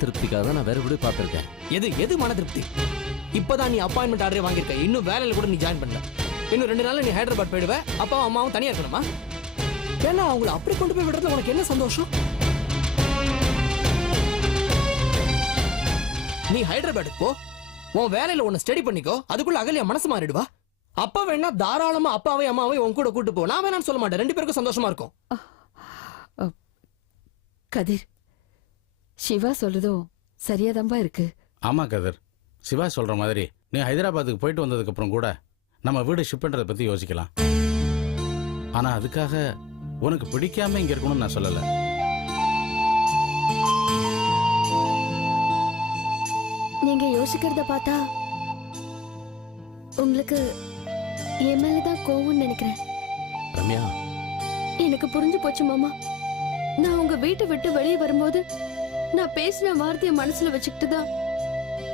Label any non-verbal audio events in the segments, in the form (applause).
திருப்திக்காக தான் நான் வேற விட பார்த்துருக்கேன். எது எது மன திருப்தி இப்பதான் நீ அப்பாயின்மெண்ட் ஆர்டரே வாங்கியிருக்க. இன்னும் வேலையில கூட நீ ஜாயின் பண்ணல. இன்னும் ரெண்டு நாள்ல நீ ஹைதராபாத் போயிடுவ. அப்பாவும் அம்மாவும் தனியா இருக்கணுமா? ஏன்னா அவங்கள அப்படி கொண்டு போய் விடுறதுல உனக்கு என்ன சந்தோஷம்? நீ ஹைதராபாத்துக்கு போ. உன் வேலையில உன்னை ஸ்டடி பண்ணிக்கோ. அதுக்குள்ள அகலியா மனசு மாறிடுவா. அப்பா வேணா தாராளமா அப்பாவை அம்மாவை உன் கூட கூட்டு போ. நான் வேணாம்னு சொல்ல மாட்டேன். ரெண்டு பேருக்கும் சந்தோஷமா இருக்கும். கதிர் சிவா சொல்றதும் சரியாதான்பா இருக்கு. ஆமா கதிர். சிவா சொல்ற மாதிரி நீ ஹைதராபாத்துக்கு போயிட்டு வந்ததுக்கு அப்புறம் கூட நம்ம வீடு ஷிப் பண்றதை பத்தி யோசிக்கலாம். ஆனா அதுக்காக உனக்கு பிடிக்காம இங்க இருக்கணும்னு நான் சொல்லல. நீங்க யோசிக்கிறத பார்த்தா உங்களுக்கு என் மேலதான் கோவம்னு நினைக்கிறேன். ரம்யா. எனக்கு புரிஞ்சு போச்சு மாமா. நான் உங்க வீட்டை விட்டு வெளியே வரும்போது நான் பேசின வார்த்தைய மனசுல வச்சுக்கிட்டு தான்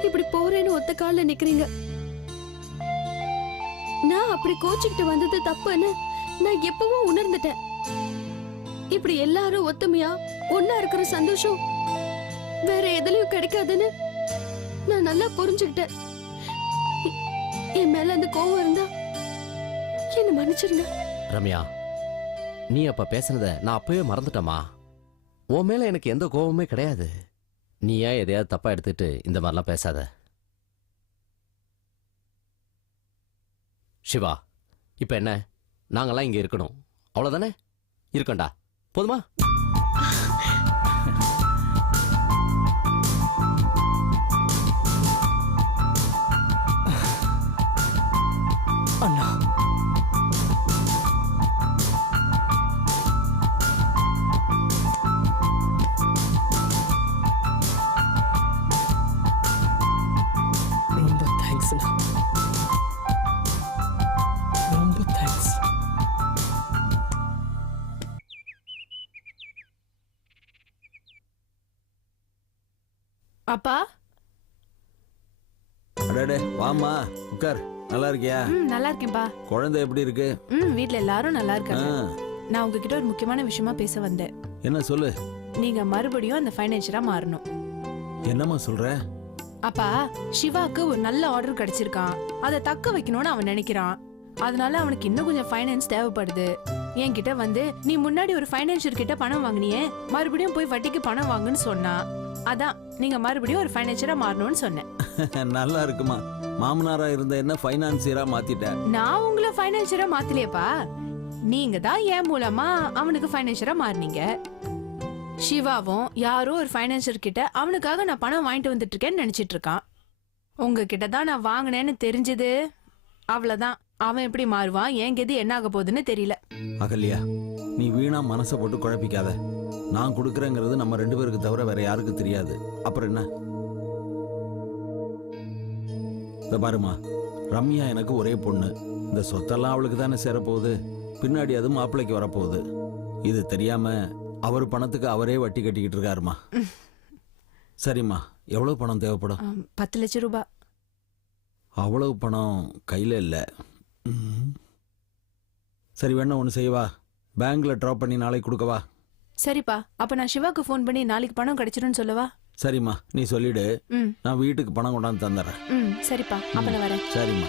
இப்படி போறேன்னு ஒத்த கால நிக்கிறீங்க. நான் அப்படி கோச்சுக்கிட்டு வந்தது தப்புன்னு நான் எப்பவும் உணர்ந்துட்டேன். இப்படி எல்லாரும் ஒத்துமையா ஒன்னா இருக்கிற சந்தோஷம் வேற எதுலயும் கிடைக்காதுன்னு நான் நல்லா புரிஞ்சுக்கிட்டேன். என் மேல அந்த கோவம் இருந்தா என்ன மன்னிச்சிருங்க. ரம்யா நீ அப்ப பேசுனத நான் அப்பவே மறந்துட்டமா உன் மேல எனக்கு எந்த கோபமே கிடையாது. நீ ஏன் எதையாவது தப்பா எடுத்துட்டு இந்த மாதிரிலாம் பேசாத. சிவா இப்ப என்ன? நாங்கெல்லாம் இங்க இருக்கணும். அவ்வளோதானே இருக்கண்டா போதுமா? அப்பா அடடே வாம்மா உட்கார் நல்லா இருக்கியா? ம் நல்லா இருக்கேன்பா. குழந்தை எப்படி இருக்கு? ம் வீட்ல எல்லாரும் நல்லா இருக்காங்க. நான் உங்ககிட்ட ஒரு முக்கியமான விஷயமா பேச வந்தேன். என்ன சொல்லு? நீங்க மறுபடியும் அந்த ஃபைனான்சியரா மாறணும். என்னம்மா சொல்ற? அப்பா சிவாக்கு ஒரு நல்ல ஆர்டர் கிடைச்சிருக்கான். அதை தக்க வைக்கணும்னு அவன் நினைக்கிறான். அதனால அவனுக்கு இன்னும் கொஞ்சம் ஃபைனான்ஸ் தேவைப்படுது. என்கிட்ட வந்து நீ முன்னாடி ஒரு ஃபைனான்சியர் கிட்ட பணம் வாங்கினியே? மறுபடியும் போய் வட்டிக்கு பணம் வாங்குன்னு சொன்னா. அதான் நீங்க மறுபடியும் ஒரு ஃபைனான்சியரா மாறணும்னு சொன்னேன். (laughs) நல்லா இருக்குமா. மாமனாரா இருந்த என்ன ஃபைனான்சியரா மாத்திட்ட? நான் உங்களை ஃபைனான்சியரா மாத்தலையேப்பா. நீங்க தான் என் மூலமா அவனுக்கு ஃபைனான்சியரா மாறினீங்க. சிவாவும் யாரோ ஒரு ஃபைனான்சியர் கிட்ட அவனுக்காக நான் பணம் வாங்கிட்டு வந்துட்டு இருக்கேன்னு நினைச்சிட்டு இருக்கான். உங்ககிட்ட தான் நான் வாங்கினேன்னு தெரிஞ்சது. அவ்வளவுதான். அவன் எப்படி மாறுவான்? என் கதி என்ன ஆக போகுதுன்னு தெரியல. அகல்யா நீ வீணா மனசை போட்டு குழப்பிக்காத. நான் கொடுக்குறேங்கிறது நம்ம ரெண்டு பேருக்கு தவிர வேற யாருக்கு தெரியாது. அப்புறம் என்ன? இந்த பாருமா ரம்யா எனக்கு ஒரே பொண்ணு. இந்த சொத்தெல்லாம் அவளுக்கு தானே சேரப்போகுது. பின்னாடி அது மாப்பிள்ளைக்கு வரப்போகுது. இது தெரியாம அவர் பணத்துக்கு அவரே வட்டி கட்டிக்கிட்டு இருக்காருமா சரிம்மா. எவ்வளவு பணம் தேவைப்படும்? பத்து லட்சம் ரூபாய் அவ்வளவு பணம் கையில் இல்லை. சரி வேணா ஒன்று செய்வா பேங்க்ல ட்ராப் பண்ணி நாளைக்கு கொடுக்கவா? சரிப்பா அப்ப நான் சிவாக்கு ஃபோன் பண்ணி நாளைக்கு பணம் கிடைச்சிரும்னு சொல்லவா? சரிம்மா நீ சொல்லிடு. ம். நான் வீட்டுக்கு பணம் கொண்டாந்து தந்துடுறேன். ம் சரிப்பா அப்ப நான் வரேன். சரிம்மா.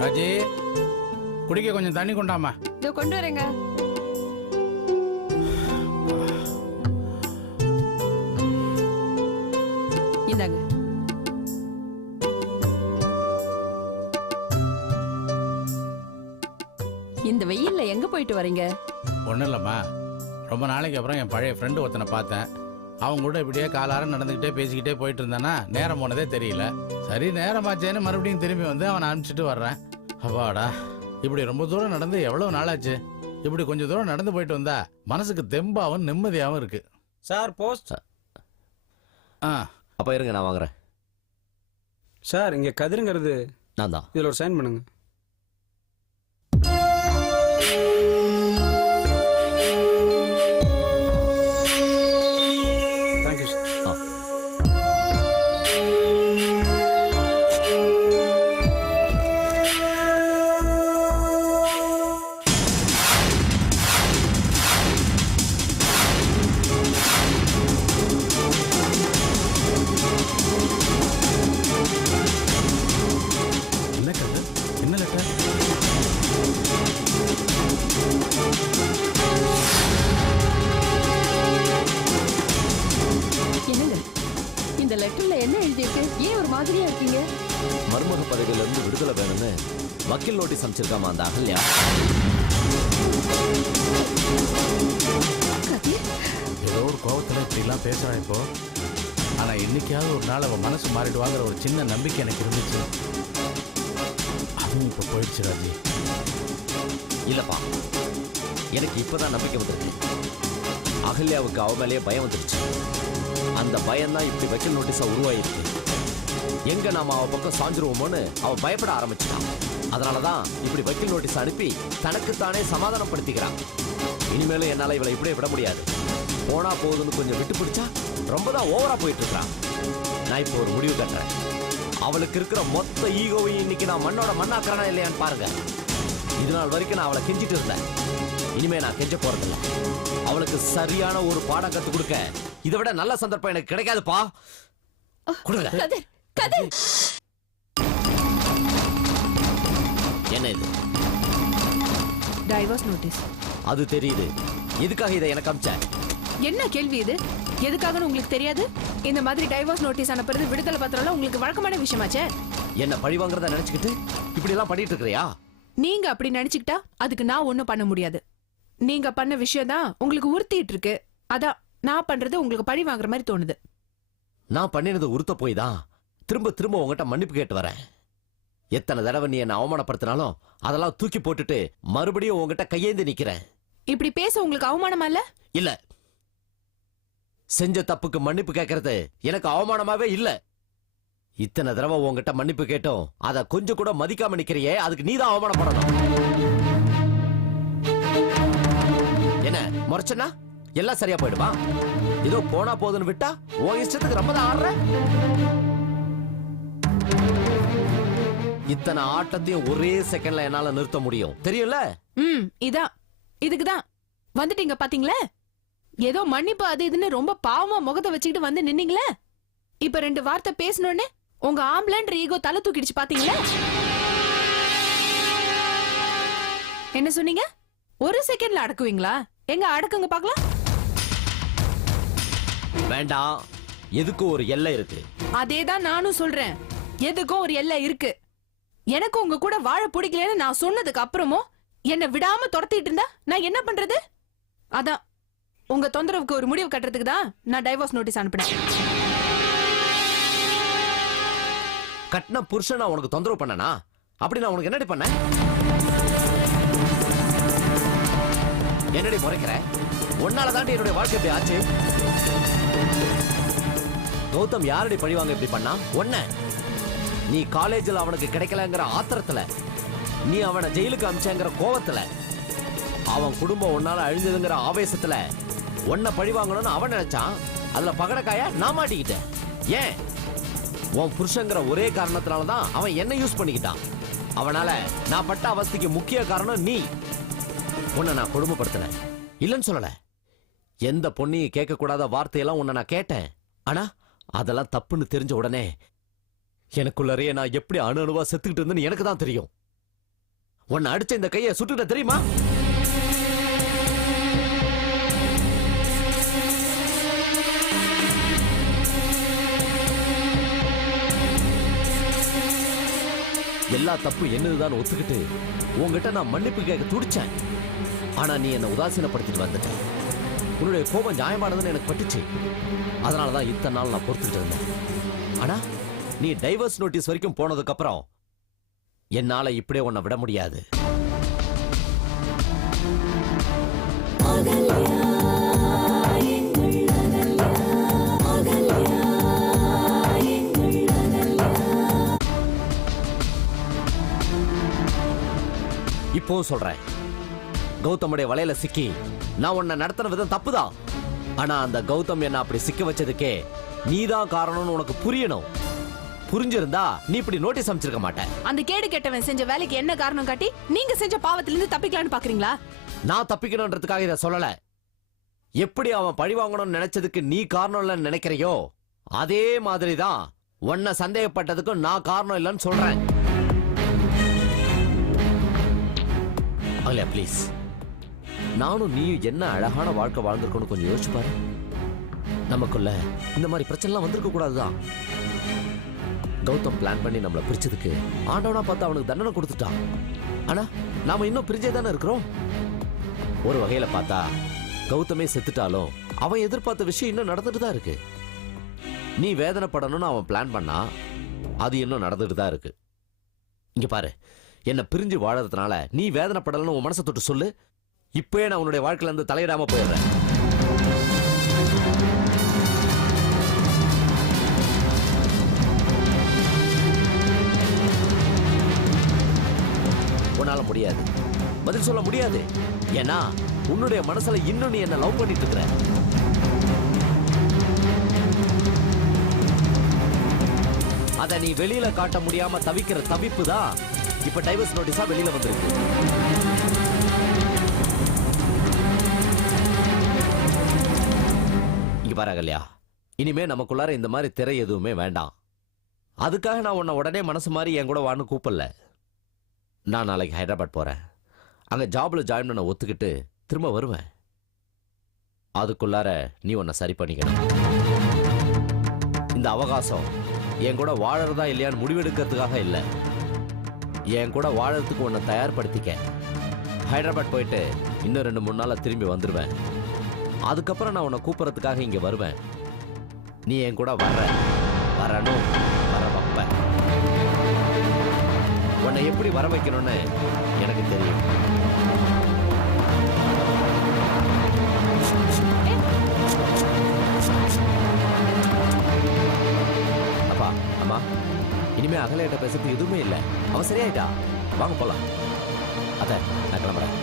ராஜி குடிக்க கொஞ்சம் தண்ணி கொண்டாமா? இதோ கொண்டு வரேங்க. இந்தாங்க. இந்த வெயில்ல எங்க போயிட்டு வரீங்க? ஒன்றும் இல்லைம்மா. ரொம்ப நாளைக்கு அப்புறம் என் பழைய ஃப்ரெண்டு ஒருத்தனை பார்த்தேன். அவங்க கூட இப்படியே காலாரம் நடந்துக்கிட்டே பேசிக்கிட்டே போயிட்டு இருந்தானா? நேரம் போனதே தெரியல. சரி நேரமாச்சேன்னு மறுபடியும் திரும்பி வந்து அவனை அனுப்பிச்சிட்டு வர்றேன். அப்பாடா இப்படி ரொம்ப தூரம் நடந்து எவ்வளவு நாளாச்சு? இப்படி கொஞ்சம் தூரம் நடந்து போயிட்டு வந்தா மனசுக்கு தெம்பாவும் நிம்மதியாகவும் இருக்கு. Sir post. ஆ. அப்ப இருங்க நான் வாங்குறேன். சார் இங்கே கதிருங்கிறது நான் தான். இதில் ஒரு சைன் பண்ணுங்க. அகல்யா கதிர் ஏதோ ஒரு கோவத்துல இப்படிலாம் பேசுறான் இப்போ. ஆனா என்னைக்காவது ஒரு நாள் அவன் மனசு மாறிடுவாங்கிற ஒரு சின்ன நம்பிக்கை எனக்கு இருந்துச்சு. அதுவும் இப்போ போயிடுச்சு ராஜி. இல்லப்பா. எனக்கு இப்பதான் நம்பிக்கை வந்திருக்கு. அகல்யாவுக்கு அவ மேலேயே பயம் வந்துருச்சு. அந்த பயம் தான் இப்படி வக்கீல் நோட்டீஸா உருவாயிருக்கு. எங்க நாம அவ பக்கம் சாஞ்சிருவோமோன்னு அவ பயப்பட ஆரம்பிச்சிட்டான். அதனாலதான் இப்படி வக்கீல் நோட்டீஸ் அனுப்பி தனக்குத்தானே சமாதானப்படுத்திக்கிறான். இனிமேலும் என்னால இவளை இப்படியே விட முடியாது. போனா போகுதுன்னு கொஞ்சம் விட்டு பிடிச்சா ரொம்ப தான் ஓவரா போயிட்டு இருக்கான் நான் இப்போ ஒரு முடிவு கட்டுறேன். அவளுக்கு இருக்கிற மொத்த ஈகோவையும் இன்னைக்கு நான் மண்ணோட மண்ணாக்குறேனா இல்லையான்னு பாருங்க. இது நாள் வரைக்கும் நான் அவளை கெஞ்சிட்டு இருந்தேன். இனிமே நான் கெஞ்ச போறதில்ல. அவளுக்கு சரியான ஒரு பாடம் கத்து கொடுக்க இதை விட நல்ல சந்தர்ப்பம் எனக்கு கிடைக்காதுப்பா. கொடுங்க. என்ன இது டைவர்ஸ் நோட்டீஸ் அது தெரியுது. எதுக்காக இதை எனக்கு அமிச்ச? என்ன கேள்வி இது? எதுக்காகன்னு உங்களுக்கு தெரியாது? இந்த மாதிரி டைவர்ஸ் நோட்டீஸ் அனுப்புறது விடுதலை பத்திரம்ல உங்களுக்கு வழக்கமான விஷயமாச்சே? என்ன பழி வாங்குறத நினைச்சுக்கிட்டு இப்படி எல்லாம் பண்ணிட்டு இருக்கிறியா? நீங்க அப்படி நினைச்சுக்கிட்டா அதுக்கு நான் ஒண்ணும் பண்ண முடியாது. நீங்க பண்ண விஷயம் தான் உங்களுக்கு உறுத்திட்டு இருக்கு. அதான் நான் பண்றது உங்களுக்கு பழி வாங்குற மாதிரி தோணுது. நான் பண்ணினது உருத்த போய் தான் திரும்ப திரும்ப உங்ககிட்ட மன்னிப்பு கேட்டு வரேன். எத்தனை தடவை நீ என்ன அவமானப்படுத்தினாலும் அதெல்லாம் தூக்கி போட்டுட்டு மறுபடியும் உங்ககிட்ட கையேந்தி நிக்கிறேன். இப்படி பேச உங்களுக்கு அவமானமா இல்ல? இல்ல. செஞ்ச தப்புக்கு மன்னிப்பு கேட்கறது எனக்கு அவமானமாவே இல்ல. இத்தனை தடவை உன்கிட்ட மன்னிப்பு கேட்டோம் அத கொஞ்சம் கூட மதிக்காம நிக்கிறியே அதுக்கு நீதான் அவமானப்படணும். என்ன முறைச்சனா எல்லாம் சரியா போயிடுமா? ஏதோ போனா போதுன்னு விட்டா உன் இஷ்டத்துக்கு ரொம்ப தான் ஆடுற? இத்தனை ஆட்டத்தையும் ஒரே செகண்ட்ல என்னால நிறுத்த முடியும். தெரியும்ல? ம் இதான் இதுக்கு தான் வந்துட்டீங்க பாத்தீங்களா? ஏதோ மன்னிப்பு அது இதுன்னு ரொம்ப பாவமா முகத்தை வச்சுக்கிட்டு வந்து நின்னீங்களே? இப்ப ரெண்டு வார்த்தை பேசணுன்னே உங்க ஆம்பளன்ற ஈகோ தலை தூக்கிடுச்சு பாத்தீங்களா? என்ன சொன்னீங்க? ஒரு செகண்ட்ல அடக்குவீங்களா? எங்க அடக்குங்க பார்க்கலாம் வேண்டாம். எதுக்கு ஒரு எல்லை இருக்கு. அதே தான் நானும் சொல்றேன். எதுக்கும் ஒரு எல்லை இருக்கு. எனக்கு உங்க கூட வாழ பிடிக்கலன்னு நான் சொன்னதுக்கு அப்புறமும் என்ன விடாம துரத்திட்டு இருந்தா நான் என்ன பண்றது? அதான் உங்க தொந்தரவுக்கு ஒரு முடிவு கட்டுறதுக்கு தான் நான் டைவோர்ஸ் நோட்டீஸ் அனுப்பினேன். கட்டின புருஷன் நான் உனக்கு தொந்தரவு பண்ணனா? அப்படி நான் உனக்கு என்னடி பண்ணேன் என்னடி முறைக்கிற? உன்னால தாண்டி என்னுடைய வாழ்க்கை இப்படி ஆச்சு? கௌதம் யாரடி பழிவாங்க இப்படி பண்ணா? ஒன்ன நீ காலேஜில் அவனுக்கு கிடைக்கலங்கிற ஆத்திரத்தில் நீ அவனை ஜெயிலுக்கு அமிச்சங்கிற கோவத்துல அவன் குடும்பம் உன்னால அழிஞ்சதுங்கிற ஆவேசத்துல உன்னை பழி வாங்கணும்னு அவன் நினைச்சான். அதுல பகடக்காய நான் மாட்டிக்கிட்டேன். ஏன்? உன் புருஷங்கிற ஒரே காரணத்தினால தான் அவன் என்ன யூஸ் பண்ணிக்கிட்டான். அவனால நான் பட்ட அவஸ்தைக்கு முக்கிய காரணம் நீ. உன்னை நான் கொடுமைப்படுத்தினேன். இல்லைன்னு சொல்லலை. எந்த பொண்ணையும் கேட்கக்கூடாத வார்த்தையெல்லாம் உன்னை நான் கேட்டேன். ஆனா அதெல்லாம் தப்புன்னு தெரிஞ்ச உடனே எனக்குள்ளறையே நான் எப்படி அணு அணுவா செத்துக்கிட்டு இருந்தேன்னு எனக்கு தான் தெரியும். உன்னை அடிச்ச இந்த கையை சுட்டுட்ட தெரியுமா? எல்லா தப்பு என்னதுதான் ஒத்துக்கிட்டு உங்ககிட்ட நான் மன்னிப்பு கேட்க துடிச்சேன். ஆனா நீ என்னை உதாசீனப்படுத்திட்டு வந்துட்ட. உன்னுடைய கோபம் நியாயமானதுன்னு எனக்கு பட்டுச்சு. அதனால தான் இத்தனை நாள் நான் பொறுத்துக்கிட்டு இருந்தேன். ஆனா நீ டைவர்ஸ் நோட்டீஸ் வரைக்கும் போனதுக்கு அப்புறம் என்னால இப்படியே உன்னை விட முடியாது. இப்பவும் சொல்றேன். கௌதமுடைய வலையில சிக்கி நான் உன்னை நடத்தின விதம் தப்புதான். ஆனா அந்த கௌதம் என்ன அப்படி சிக்க வச்சதுக்கே நீதான் காரணம்னு உனக்கு புரியணும். புரிஞ்சிருந்தா நீ இப்படி நோட்டீஸ் அமைச்சிருக்க மாட்ட. அந்த கேடு கெட்டவன் செஞ்ச வேலைக்கு என்ன காரணம் காட்டி நீங்க செஞ்ச பாவத்துல இருந்து தப்பிக்கலாம்னு பாக்குறீங்களா? நான் தப்பிக்கணுன்றதுக்காக இதை சொல்லல. எப்படி அவன் பழி வாங்கணும்னு நினைச்சதுக்கு நீ காரணம் இல்லைன்னு நினைக்கிறையோ அதே மாதிரி தான் உன்னை சந்தேகப்பட்டதுக்கும் நான் காரணம் இல்லைன்னு சொல்றேன். அகலியா ப்ளீஸ் நானும் நீயும் என்ன அழகான வாழ்க்கை வாழ்ந்திருக்கோம்னு கொஞ்சம் யோசிச்சு பாரு. நமக்குள்ள இந்த மாதிரி பிரச்சனைலாம் வந்திருக்க கூடாதுதான் கௌதம் பிளான் பண்ணி நம்மளை பிரிச்சதுக்கு ஆண்டவனா பார்த்து அவனுக்கு தண்டனை கொடுத்துட்டான். ஆனா நாம இன்னும் பிரிஞ்சே தானே இருக்கிறோம்? ஒரு வகையில பார்த்தா கௌதமே செத்துட்டாலும் அவன் எதிர்பார்த்த விஷயம் இன்னும் நடந்துட்டு தான் இருக்கு. நீ வேதனைப்படணும்னு அவன் பிளான் பண்ணா அது இன்னும் நடந்துட்டு தான் இருக்கு. இங்க பாரு என்னை பிரிஞ்சு வாழறதுனால நீ வேதனைப்படலன்னு உன் மனசை தொட்டு சொல்லு. இப்பவே நான் உன்னுடைய வாழ்க்கையில இருந்து தலையிடாம போயிடுறேன். முடியாது. பதில் சொல்ல முடியாது. ஏன்னா உன்னுடைய மனசுல இன்னும் நீ என்ன லவ் பண்ணிட்டு இருக்கிற அதை நீ வெளியில காட்ட முடியாம தவிக்கிற தவிப்பு தான் இப்ப டைவர்ஸ் நோட்டீஸா வெளியில வந்திருக்கு. இங்க பாருங்கல்லையா இனிமே நமக்குள்ளார இந்த மாதிரி திரை எதுவுமே வேண்டாம். அதுக்காக நான் உன்னை உடனே மனசு மாதிரி என் கூட வான்னு கூப்பிடல. நான் நாளைக்கு ஹைதராபாத் போகிறேன் அங்கே ஜாபில் ஜாயின் பண்ண ஒத்துக்கிட்டு திரும்ப வருவேன். அதுக்குள்ளார நீ உன்னை சரி பண்ணிக்கணும். இந்த அவகாசம் என் கூட வாழறதா இல்லையான்னு முடிவெடுக்கிறதுக்காக இல்லை. என் கூட வாழறதுக்கு உன்னை தயார்படுத்திக்க. ஹைதராபாத் போயிட்டு இன்னும் ரெண்டு மூணு நாளாக திரும்பி வந்துடுவேன் அதுக்கப்புறம் நான் உன்னை கூப்பிட்றதுக்காக இங்கே வருவேன். நீ என் கூட வர்ற. வரணும். உன்னை எப்படி வர வைக்கணும்னு எனக்கு தெரியும். அப்பா அம்மா இனிமே அகலையிட்ட பேசுறது எதுவுமே இல்லை. அவன் சரியாயிட்டா? வாங்க போலாம். அத்த நான் கிளம்புறேன்.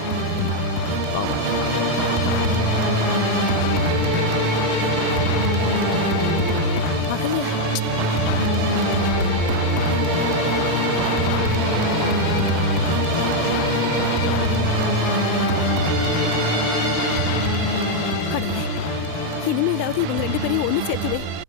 இவங்க ரெண்டு பேரையும் ஒண்ணு சேர்த்து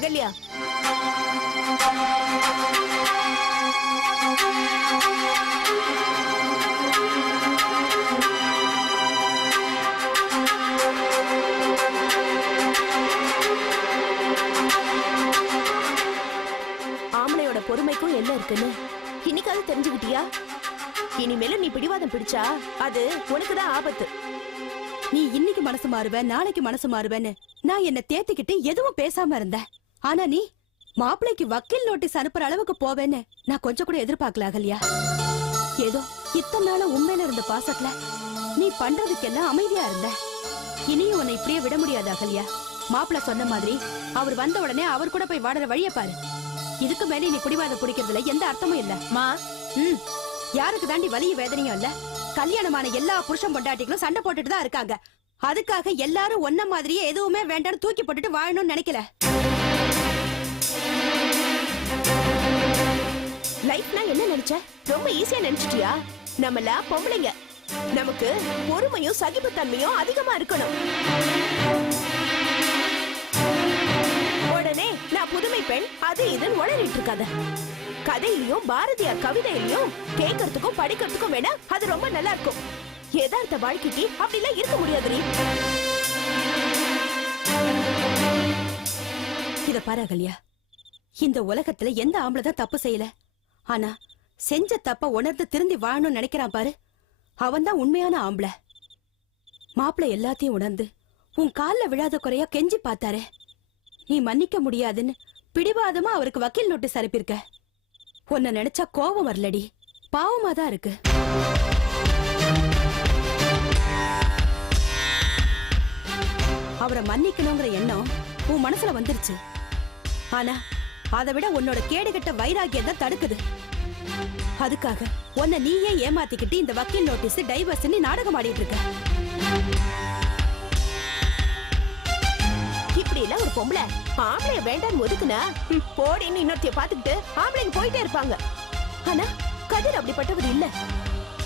அகல்யா ஆம்பளையோட பொறுமைக்கும் என்ன இருக்குன்னு? இன்னைக்காவது தெரிஞ்சுக்கிட்டியா? இனிமேல நீ பிடிவாதம் பிடிச்சா அது உனக்குதான் ஆபத்து. நீ இன்னைக்கு மனசு மாறுவ நாளைக்கு மனசு மாறுவேன்னு நான் என்ன தேத்திக்கிட்டு எதுவும் பேசாம இருந்தேன். ஆனா நீ மாப்பிள்ளைக்கு வக்கீல் நோட்டீஸ் அனுப்புற அளவுக்கு போவேன்னு நான் கொஞ்சம் கூட எதிர்பார்க்கல அகல்யா ஏதோ இத்தனை நாள உண்மையில இருந்த பாசத்துல நீ பண்றதுக்கெல்லாம் அமைதியா இருந்த. இனியும் உன்னை இப்படியே விட முடியாது அகல்யா மாப்பிள்ளை சொன்ன மாதிரி அவர் வந்த உடனே அவர் கூட போய் வாடுற வழிய பாரு. இதுக்கு மேலே நீ பிடிவாதம் பிடிக்கிறதுல எந்த அர்த்தமும் இல்ல. மா. ம். யாருக்கு தாண்டி வலியும் வேதனையும் இல்ல. கல்யாணமான எல்லா புருஷன் பொண்டாட்டிகளும் சண்டை போட்டுட்டு தான் இருக்காங்க. அதுக்காக எல்லாரும் ஒன்ன மாதிரியே எதுவுமே வேண்டாம்னு தூக்கி போட்டுட்டு வாழணும்னு நினைக்கல. லைஃப்னா என்ன நினைச்ச ரொம்ப ஈஸியா நினைச்சிட்டியா நம்மள பொம்பளைங்க. நமக்கு பொறுமையும் சகிப்புத்தன்மையும் அதிகமா இருக்கணும். உடனே நான் புதுமை பெண் அது இதுன்னு உளறிட்டு இருக்காத. கதையிலையும் பாரதியார் கவிதையிலையும் கேட்கறதுக்கும் படிக்கிறதுக்கும் வேணா அது ரொம்ப நல்லா இருக்கும் எதார்த்த வாழ்க்கைக்கு அப்படிலாம் இருக்க முடியாது நீ இத பாரு அகல்யா. இந்த உலகத்துல எந்த ஆம்பளை தான் தப்பு செய்யல? ஆனா செஞ்ச தப்ப உணர்ந்து திருந்தி வாழணும்னு நினைக்கிறான் பாரு. அவன் தான் உண்மையான ஆம்பளை. மாப்பிள்ள எல்லாத்தையும் உணர்ந்து உன் காலில் விழாத குறையா கெஞ்சி பார்த்தாரே. நீ மன்னிக்க முடியாதுன்னு பிடிவாதமா அவருக்கு வக்கீல் நோட்டீஸ் அனுப்பியிருக்க. உன்னை நினைச்சா கோபம் வரலடி. பாவமா தான் இருக்கு. அவரை மன்னிக்கணுங்கிற எண்ணம் உன் மனசுல வந்துருச்சு. ஆனா அதை விட உன்னோட கேடுகட்ட வைராகியம் தான் தடுக்குது. அதுக்காக உன்னை நீயே ஏமாத்திக்கிட்டு இந்த வக்கீல் நோட்டீஸ் டைவர்ஸ் நாடகம் ஆடிட்டு இருக்க. இப்படி எல்லாம் ஒரு பொம்பளை ஆம்பளைய வேண்டாம் ஒதுக்குனா ம், போடின்னு இன்னொருத்தைய பாத்துக்கிட்டு ஆம்பளைங்க போயிட்டே இருப்பாங்க. ஆனா கதிர் அப்படிப்பட்டவர் இல்ல.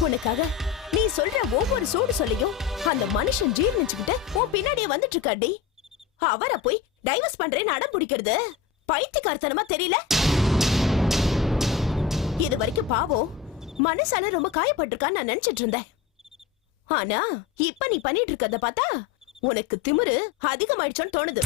உனக்காக நீ சொல்ற ஒவ்வொரு சூடு சொல்லியும் அந்த மனுஷன் ஜீர்ணிச்சுக்கிட்டு உன் பின்னாடியே வந்துட்டு இருக்காடி அவரை போய் டைவர்ஸ் பண்றேன்னு அடம் பிடிக்கிறது. பைத்தியக்காரத்தனமா தெரியல? இது வரைக்கும் பாவம் மனசால ரொம்ப காயப்பட்டிருக்கான்னு நான் நினைச்சிட்டு இருந்தேன். ஆனா இப்ப நீ பண்ணிட்டு இருக்கத பார்த்தா உனக்கு திமிரு அதிகமாயிடுச்சோன்னு தோணுது.